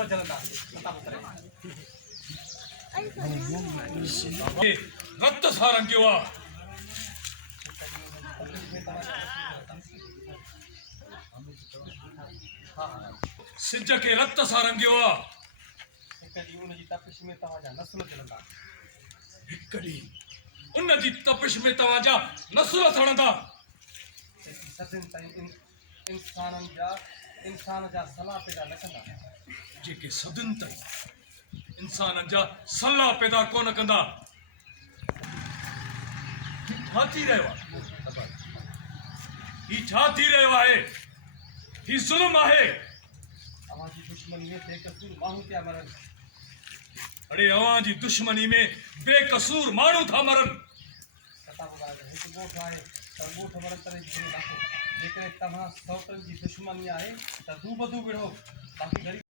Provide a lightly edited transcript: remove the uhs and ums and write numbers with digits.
नस्ल जलंदा पता पुत्र रक्त सारंगिवा सिंज के रक्त सारंगिवा हिकड़ी उन जी तपिश में तव्हांजा नस्ल जलंदा हिकड़ी उन जी तपिश में तव्हांजा नस्ल सड़ंदा सदिन ताईं इंसान जा सलाह पैदा न कंदा जेके सदिन ताईं इंसान जा सलाह पैदा कोन कंदा छा थी रहियो आहे ही छा थी रहियो आहे ही ज़ुल्म आहे अवां जी दुश्मनी में बेकसूर माण्हू पिया मरनि अड़े अवां जी दुश्मनी में बेकसूर माण्हू था मरनि कथा ॿुधायो हिकु ॻोठ आहे त ॻोठ वरनि करे जी जेकॾहिं तव्हां सौटनि जी दुश्मनी आहे त दू बदू विढ़ो बाक़ी ग़रीब